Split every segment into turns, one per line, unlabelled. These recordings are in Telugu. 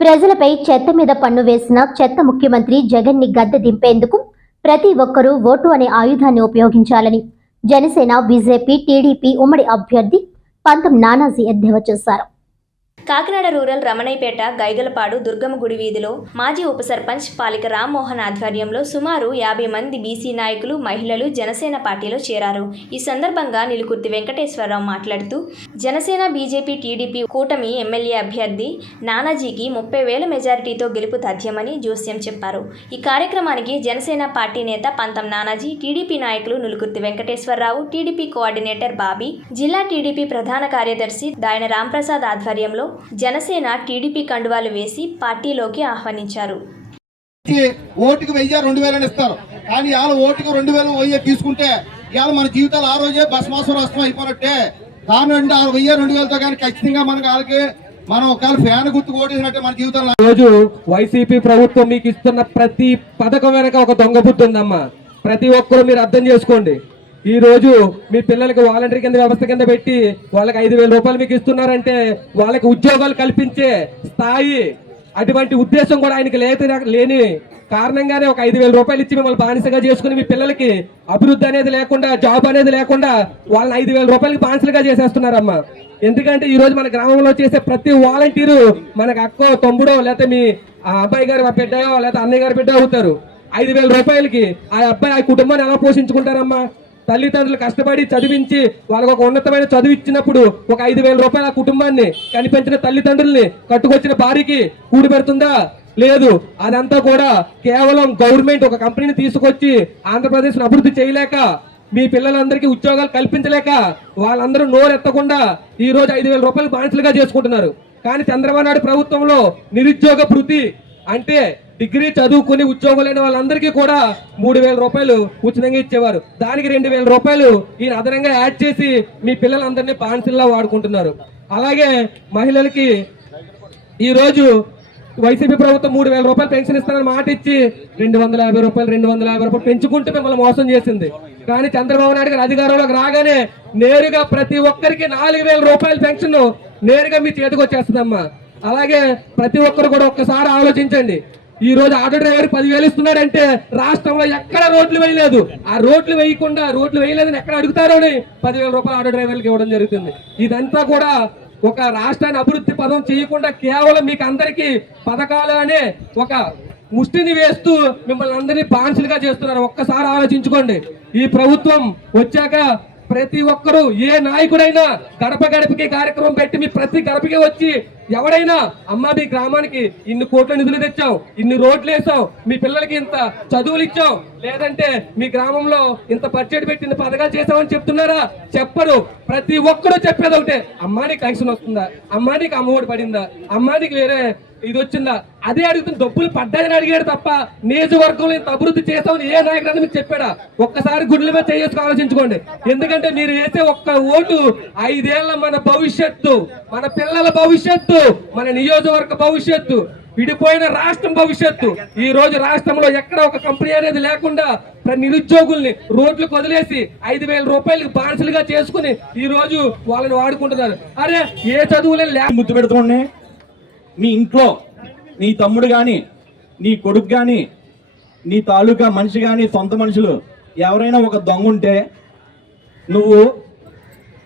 ప్రజలపై చెత్త మీద పన్ను వేసిన చెత్త ముఖ్యమంత్రి జగన్ని గద్దె దింపేందుకు ప్రతి ఒక్కరూ ఓటు అనే ఆయుధాన్ని ఉపయోగించాలని జనసేన బీజేపీ టీడీపీ ఉమ్మడి అభ్యర్థి పంతం నానాజీ ఎద్దేవా చేశారు.
కాకినాడ రూరల్ రమణయ్యపేట గైగలపాడు దుర్గమ్మ గుడి వీధిలో మాజీ ఉప సర్పంచ్ పాలిక రామ్మోహన్ ఆధ్వర్యంలో సుమారు యాభై మంది బీసీ నాయకులు మహిళలు జనసేన పార్టీలో చేరారు. ఈ సందర్భంగా నిలుకుర్తి వెంకటేశ్వరరావు మాట్లాడుతూ జనసేన బీజేపీ టీడీపీ కూటమి ఎమ్మెల్యే అభ్యర్థి నానాజీకి ముప్పై వేల మెజారిటీతో గెలుపు తథ్యమని జోస్యం చెప్పారు. ఈ కార్యక్రమానికి జనసేన పార్టీ నేత పంతం నానాజీ టీడీపీ నాయకులు నులుకుర్తి వెంకటేశ్వరరావు టీడీపీ కోఆర్డినేటర్ బాబీ జిల్లా టీడీపీ ప్రధాన కార్యదర్శి దాయన రాంప్రసాద్ ఆధ్వర్యంలో జనసేన టీడీపీ కండువాలు వేసి పార్టీలోకి ఆహ్వానించారు.
ఓటుకు వెయ్యి రెండు వేలని ఇస్తారు. కానీ ఇవాళ ఓటుకు రెండు వేలు వెయ్యి తీసుకుంటే ఇవాళ మన జీవితాలు ఆ రోజే భస్మాసురం అస్తం అయిపోయినట్టే. కారణం ఏంటి ఆ వెయ్యి రెండు వేలతో కానీ ఖచ్చితంగా మనకి వాళ్ళకి మనం ఒకవేళ ఫ్యాన్ గుర్తు ఓటేసినట్టే మన జీవితంలో
రోజు వైసీపీ ప్రభుత్వం మీకు ఇస్తున్న ప్రతి పథకం వెనక ఒక దొంగ బుద్ధి ఉందమ్మా ప్రతి ఒక్కరు మీరు అర్థం చేసుకోండి. ఈ రోజు మీ పిల్లలకి వాలంటరీ కింద వ్యవస్థ కింద పెట్టి వాళ్ళకి ఐదు వేల రూపాయలు మీకు ఇస్తున్నారంటే వాళ్ళకి ఉద్యోగాలు కల్పించే స్థాయి అటువంటి ఉద్దేశం కూడా ఆయనకి లేదు లేని కారణంగానే ఒక ఐదు వేల రూపాయలు ఇచ్చి మిమ్మల్ని బానిసగా చేసుకుని మీ పిల్లలకి అభివృద్ధి అనేది లేకుండా జాబ్ అనేది లేకుండా వాళ్ళని ఐదు వేల రూపాయలకి బానిసలుగా చేసేస్తున్నారమ్మా. ఎందుకంటే ఈ రోజు మన గ్రామంలో చేసే ప్రతి వాలంటీరు మనకు అక్కో తమ్ముడో లేకపోతే మీ ఆ అబ్బాయి గారు బిడ్డయో లేకపోతే అన్నయ్య గారి బిడ్డ అవుతారు. ఐదు వేల రూపాయలకి ఆ అబ్బాయి ఆ కుటుంబాన్ని ఎలా పోషించుకుంటారమ్మా? తల్లిదండ్రులు కష్టపడి చదివించి వాళ్ళకు ఒక ఉన్నతమైన చదువు ఇచ్చినప్పుడు ఒక ఐదు వేల రూపాయల ఆ కుటుంబాన్ని కనిపించిన తల్లిదండ్రుల్ని కట్టుకొచ్చిన భార్యకి కూడి పెడుతుందా? లేదు. అదంతా కూడా కేవలం గవర్నమెంట్ ఒక కంపెనీని తీసుకొచ్చి ఆంధ్రప్రదేశ్ను అభివృద్ధి చేయలేక మీ పిల్లలందరికీ ఉద్యోగాలు కల్పించలేక వాళ్ళందరూ నోరెత్తకుండా ఎత్తకుండా ఈరోజు ఐదు వేల రూపాయలు బానిసలుగా చేసుకుంటున్నారు. కానీ చంద్రబాబు నాయుడు ప్రభుత్వంలో నిరుద్యోగ భృతి అంటే డిగ్రీ చదువుకుని ఉద్యోగం లేని వాళ్ళందరికీ కూడా మూడు వేల రూపాయలు ఉచితంగా ఇచ్చేవారు. దానికి రెండు వేల రూపాయలు ఈయన అదనంగా యాడ్ చేసి మీ పిల్లలందరినీ పాన్సిల్లా వాడుకుంటున్నారు. అలాగే మహిళలకి ఈరోజు వైసీపీ ప్రభుత్వం మూడు వేల రూపాయలు పెన్షన్ ఇస్తానని మాట ఇచ్చి రెండు వందల యాభై రూపాయలు రెండు వందల యాభై రూపాయలు పెంచుకుంటూ మిమ్మల్ని మోసం చేసింది. కానీ చంద్రబాబు నాయుడు గారు అధికారంలోకి రాగానే నేరుగా ప్రతి ఒక్కరికి నాలుగు వేల రూపాయల పెన్షన్ నేరుగా మీ చేతికి వచ్చేస్తుందమ్మా. అలాగే ప్రతి ఒక్కరు కూడా ఒక్కసారి ఆలోచించండి. ఈ రోజు ఆటో డ్రైవర్ పదివేలు ఇస్తున్నాడంటే రాష్ట్రంలో ఎక్కడ రోడ్లు వేయలేదు. ఆ రోడ్లు వేయకుండా రోడ్లు వేయలేదని ఎక్కడ అడుగుతారో అని పదివేల రూపాయలు ఆటో డ్రైవర్లకు ఇవ్వడం జరుగుతుంది. ఇదంతా కూడా ఒక రాష్ట్రాన్ని అభివృద్ధి పదం చేయకుండా కేవలం మీకు అందరికీ పథకాలు అనే ఒక ముష్టిని వేస్తూ మిమ్మల్ని అందరినీ బాన్సులుగా చేస్తున్నారు. ఒక్కసారి ఆలోచించుకోండి. ఈ ప్రభుత్వం వచ్చాక ప్రతి ఒక్కరూ ఏ నాయకుడైనా గడప గడపకి కార్యక్రమం పెట్టి మీ ప్రతి గడపకి వచ్చి ఎవడైనా అమ్మా మీ గ్రామానికి ఇన్ని కోట్ల నిధులు తెచ్చాం ఇన్ని రోడ్లు వేసాం మీ పిల్లలకి ఇంత చదువులు ఇచ్చాం లేదంటే మీ గ్రామంలో ఇంత బడ్జెట్ పెట్టి ఇన్ని పథకాలు చేసామని చెప్తున్నారా? చెప్పరు. ప్రతి ఒక్కరూ చెప్పేది ఒకటే అమ్మానికి నీకు వస్తుందా? అమ్మానికి నీకు అమ్మఒడి పడిందా? అమ్మానికి వేరే ఇది వచ్చిందా అదే అడుగుతుంది డబ్బులు పడ్డాయని అడిగాడు తప్ప నియోజకవర్గంలో ఇంత అభివృద్ధి చేస్తామని ఏ నాయకుడు మీకు చెప్పాడా? ఒక్కసారి గుడ్ల మీద చేసుకు ఆలోచించుకోండి. ఎందుకంటే మీరు వేసే ఒక్క ఓటు ఐదేళ్ళ మన భవిష్యత్తు మన పిల్లల భవిష్యత్తు మన నియోజకవర్గ భవిష్యత్తు విడిపోయిన రాష్ట్రం భవిష్యత్తు. ఈ రోజు రాష్ట్రంలో ఎక్కడ ఒక కంపెనీ అనేది లేకుండా నిరుద్యోగుల్ని రోడ్లు వదిలేసి ఐదు వేల రూపాయలకి బానిసలుగా చేసుకుని ఈ రోజు వాళ్ళని వాడుకుంటున్నారు. అరే ఏ చదువులే లే
ముద్దు పెడుతుండే మీ ఇంట్లో నీ తమ్ముడు కానీ నీ కొడుకు కానీ నీ తాలూకా మనిషి కానీ సొంత మనుషులు ఎవరైనా ఒక దొంగ ఉంటే నువ్వు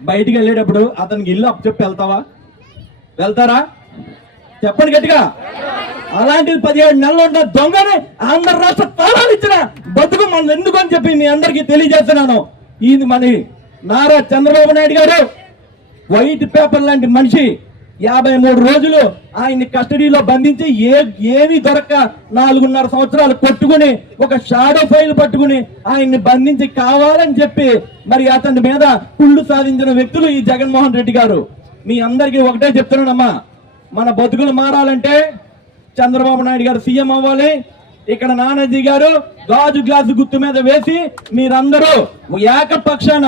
బయటికి వెళ్ళేటప్పుడు అతనికి ఇల్లు అప్పచెప్పి వెళ్తావా? వెళ్తారా? చెప్పండి గట్టిగా. అలాంటిది పదిహేడు నెలలు ఉన్న దొంగని ఆంధ్ర రాష్ట్ర తాళాలు ఇచ్చిన బతుకు మనం ఎందుకు అని చెప్పి మీ అందరికీ తెలియజేస్తున్నాను. ఇది మన నారా చంద్రబాబు నాయుడు గారు వైట్ పేపర్ లాంటి మనిషి యాభై మూడు రోజులు ఆయన్ని కస్టడీలో బంధించి ఏ ఏమీ దొరక్క నాలుగున్నర సంవత్సరాలు కొట్టుకుని ఒక షాడో ఫైల్ పట్టుకుని ఆయన్ని బంధించి కావాలని చెప్పి మరి అతని మీద కుళ్ళు సాధించిన వ్యక్తులు ఈ జగన్మోహన్ రెడ్డి గారు. మీ అందరికీ ఒకటే చెప్తున్నానమ్మా. మన బతుకులు మారాలంటే చంద్రబాబు నాయుడు గారు సీఎం అవ్వాలి ఇక్కడ నానాజీ గారు గాజు గ్లాసు గుర్తు మీద వేసి మీరందరూ ఏకపక్షాన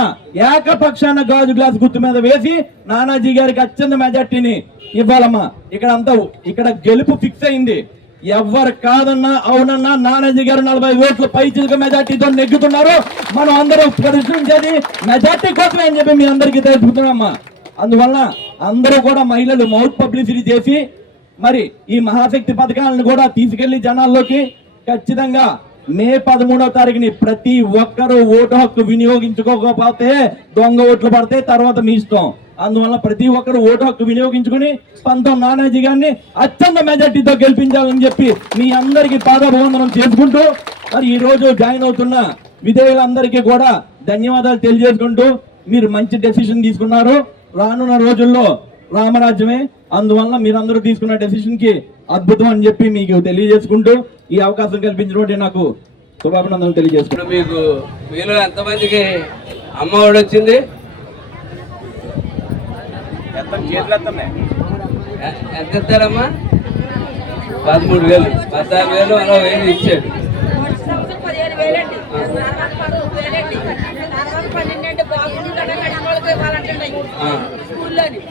ఏకపక్షాన గాజు గ్లాసు గుర్తు మీద వేసి నానాజీ గారికి అత్యంత మెజార్టీని ఇవ్వాలమ్మా. ఇక్కడ అంతా ఇక్కడ గెలుపు ఫిక్స్ అయింది. ఎవరు కాదన్నా అవునన్నా నానాజీ గారు నలభై ఓట్ల పై చిలుక మెజార్టీతో నెగ్గుతున్నారు. మనం అందరూ ప్రదర్శించేది మెజార్టీ కోసమే అని చెప్పి మీ అందరికీ తెలుపుతున్నామ్మా అందువల్ల అందరూ కూడా మహిళలు మౌత్ పబ్లిసిటీ చేసి మరి ఈ మహాశక్తి పథకాలను కూడా తీసుకెళ్ళి జనాల్లోకి ఖచ్చితంగా మే పదమూడవ తారీఖుని ప్రతి ఒక్కరూ ఓటు హక్కు వినియోగించుకోకపోతే దొంగ ఓట్లు పడితే తర్వాత మీ ఇష్టం. అందువల్ల ప్రతి ఒక్కరు ఓటు హక్కు వినియోగించుకుని పంతం నానాజీ గారిని అత్యంత మెజార్టీతో గెలిపించాలని చెప్పి మీ అందరికీ పాదాభివందనం చేసుకుంటూ మరి ఈరోజు జాయిన్ అవుతున్న విధేయులందరికీ కూడా ధన్యవాదాలు తెలియజేసుకుంటూ మీరు మంచి డెసిషన్ తీసుకున్నారు. రానున్న రోజుల్లో రామరాజ్యమే అందువల్ల మీరందరూ తీసుకున్న డెసిషన్కి అద్భుతం అని చెప్పి మీకు తెలియజేసుకుంటూ ఈ అవకాశం కల్పించినటువంటి నాకు శుభాభినందనలు తెలియజేసుకుంటాను
మీకు మీలో ఎంతమందికి అమ్మ ఒడి వచ్చింది? ఎంత ఇస్తారమ్మా పదమూడు వేలు. పద్నాలుగు వేలు అలా వేలు ఇచ్చాడు.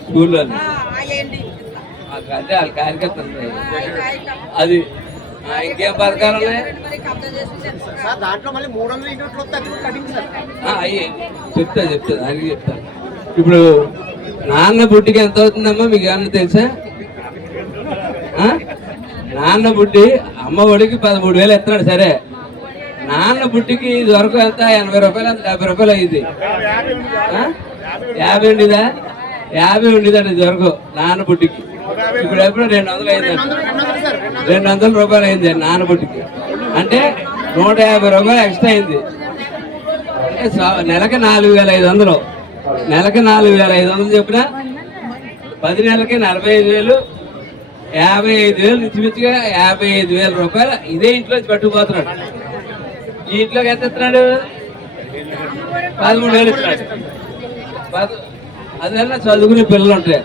స్కూల్లో అంటే వాళ్ళ కార్యకర్తలు అది ఆ, ఇంకేం పథకాలు ఉన్నాయి? అయ్యి. చెప్తా చెప్తా దానికి చెప్తా. ఇప్పుడు నాన్న బుడ్డికి ఎంత అవుతుందమ్మా మీకు ఏమన్నా తెలుసా? ఆ? నాన్న బుడ్డి అమ్మ ఒడికి పదమూడు వేలు ఎత్తున్నాడు సరే. నాన్న బుడ్డికి ఇది వరకు ఎంత ఎనభై రూపాయలు ఎంత? డెబ్బై రూపాయలు అయ్యింది. ఆ? యాభై ఉండిదా? యాభై ఉండిదండి ఇది వరకు నాన్న బుడ్డికి ఇప్పుడు ఎప్పుడు రెండు వందలు అయింది? రెండు వందల రూపాయలు అయింది నాన్న అంటే నూట యాభై రూపాయలు ఎక్స్ట్రా అయింది. స- నెలకి నాలుగు వేల ఐదు వందలు. నెలకి నాలుగు వేల ఐదు వందలు చెప్పిన పది నెలలకి నలభై ఐదు వేలు యాభై ఐదు వేలు ఇంచుమించుగా యాభై ఐదు వేల రూపాయలు ఇదే ఇంట్లో పట్టుకుపోతున్నాడు. ఈ ఇంట్లోకి ఎంత ఇస్తున్నాడు? పదమూడు వేలు ఇస్తున్నాడు. పద అదన్నా చదువుకునే పిల్లలు ఉంటాయి.